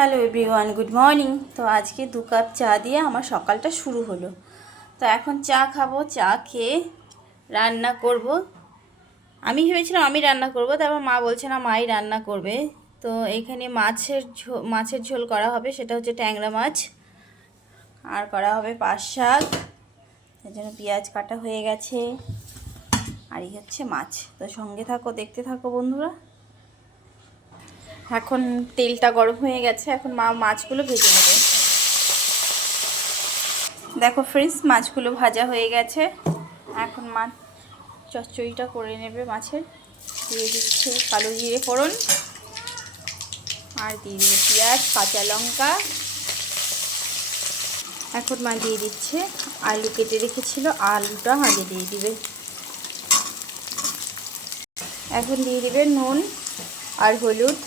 Hello everyone, good morning. তো আজকে 2 cup চা দিয়ে আমার সকালটা শুরু হলো। তো এখন চা খাবো, চা খেয়ে রান্না করব। আমি ভেবেছিলাম আমি রান্না করব, তারপর মা বলছে না মাই রান্না করবে। তো এখানে মাছের ঝোল করা হবে, সেটা হচ্ছে ট্যাংরা মাছ, আর করা হবে পাট শাক। তার জন্য পেঁয়াজ কাটা হয়ে গেছে, আর এই হচ্ছে মাছ। তো সঙ্গে থাকো, দেখতে থাকো বন্ধুরা। এখন তেলটা গরম হয়ে গেছে, এখন মা মাছগুলো ভেজে নেবে। দেখো ফ্রেন্ডস, মাছগুলো ভাজা হয়ে গেছে। এখন মা চচ্চড়িটা করে নেবে মাছের। দিয়ে দিচ্ছে কালো জিরে ফোড়ন, আর দিয়ে দেবে পেঁয়াজ, কাঁচা লঙ্কা। এখন মা দিয়ে দিচ্ছে আলু কেটে রেখেছিল, আলুটা আগে দিয়ে দিবে। এখন দিয়ে দিবে নুন আর হলুদ।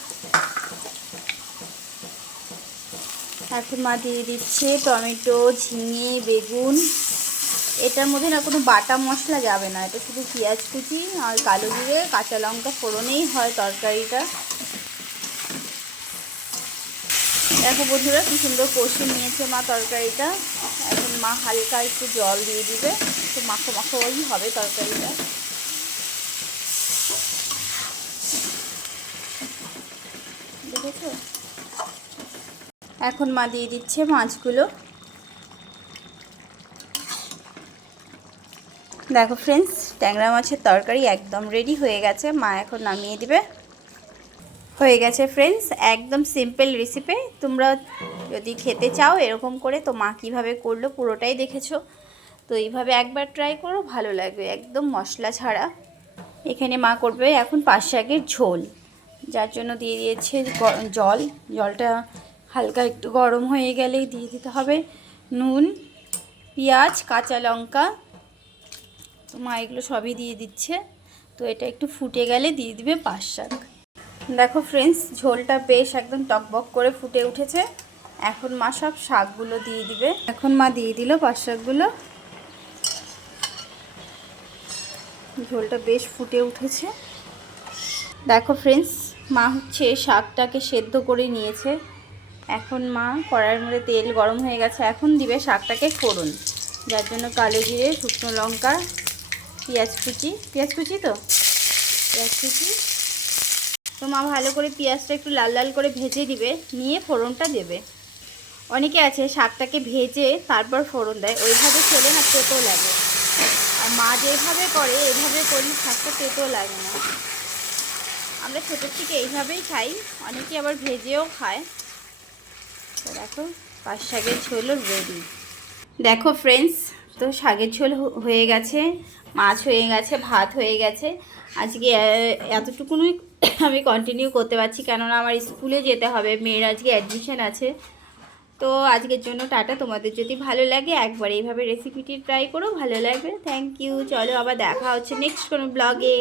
এখন মা দিয়ে দিচ্ছে টমেটো, ঝিঙে, বেগুন। এটার মধ্যে না কোনো বাটা মশলা যাবে না, এটা শুধু পেঁয়াজ কুচি আর কালো জিরে, কাঁচা লঙ্কা ফোড়নেই হয় তরকারিটা। দেখো বন্ধুরা কি সুন্দর কষে নিয়েছে মা তরকারিটা। এখন মা হালকা একটু জল দিয়ে দিবে, একটু মাখো মাখোই হবে তরকারিটা। দেখেছো? এখন মা দিয়ে দিচ্ছে মাছগুলো। দেখো ফ্রেন্ডস, ট্যাংরা মাছের তরকারি একদম রেডি হয়ে গেছে, মা এখন নামিয়ে দিবে। হয়ে গেছে ফ্রেন্ডস, একদম সিম্পল রেসিপি। তোমরা যদি খেতে চাও এরকম করে, তো মা কীভাবে করলো পুরোটাই দেখেছো। তো এইভাবে একবার ট্রাই করো, ভালো লাগবে, একদম মশলা ছাড়া। এখানে মা করবে এখন পাট শাকের ঝোল, যার জন্য দিয়ে দিয়েছে জলটা হালকা একটু গরম হয়ে গেলেই দিয়ে দিতে হবে নুন, পেঁয়াজ, কাঁচা লঙ্কা। তো মা এগুলো সবই দিয়ে দিচ্ছে। তো এটা একটু ফুটে গেলে দিয়ে দিবে পাট শাক। দেখো ফ্রেন্ডস, ঝোলটা বেশ একদম টকবক করে ফুটে উঠেছে। এখন মা সব শাকগুলো দিয়ে দিবে। এখন মা দিয়ে দিল পাট শাকগুলো। ঝোলটা বেশ ফুটে উঠেছে। দেখো ফ্রেন্ডস, মা হচ্ছে শাকটাকে সেদ্ধ করে নিয়েছে। এখন মা কড়াইয়ের মধ্যে তেল গরম হয়ে গেছে, এখন দিবে শাকটাকে ফোড়ন, যার জন্য কালো জিরে, শুকনো লঙ্কা, পেঁয়াজ কুচি তো পেঁয়াজ কুচি। তো মা ভালো করে পেঁয়াজটা একটু লাল লাল করে ভেজে দিবে, নিয়ে ফোড়নটা দেবে। অনেকে আছে শাকটাকে ভেজে তারপর ফোড়ন দেয়, ওইভাবে খেলে না তেতো লাগে। আর মা যেভাবে করে এভাবে করলে শাকটা তেতো লাগে না। আমরা ছোটোর থেকে এইভাবেই খাই, অনেকে আবার ভেজেও খায়। তো দেখো পাট শাকের ঝোলও রেডি। দেখো ফ্রেন্ডস, তো শাকের ঝোল হয়ে গেছে, মাছ হয়ে গেছে, ভাত হয়ে গেছে। আজকে এতটুকুনই আমি কন্টিনিউ করতে পারছি, কেননা আমার স্কুলে যেতে হবে, মেয়ের আজকে অ্যাডমিশন আছে। তো আজকের জন্য টাটা। তোমাদের যদি ভালো লাগে একবার এইভাবে রেসিপিটি ট্রাই করো, ভালো লাগবে। Thank you. চলো আবার দেখা হচ্ছে নেক্সট কোনো ব্লগে।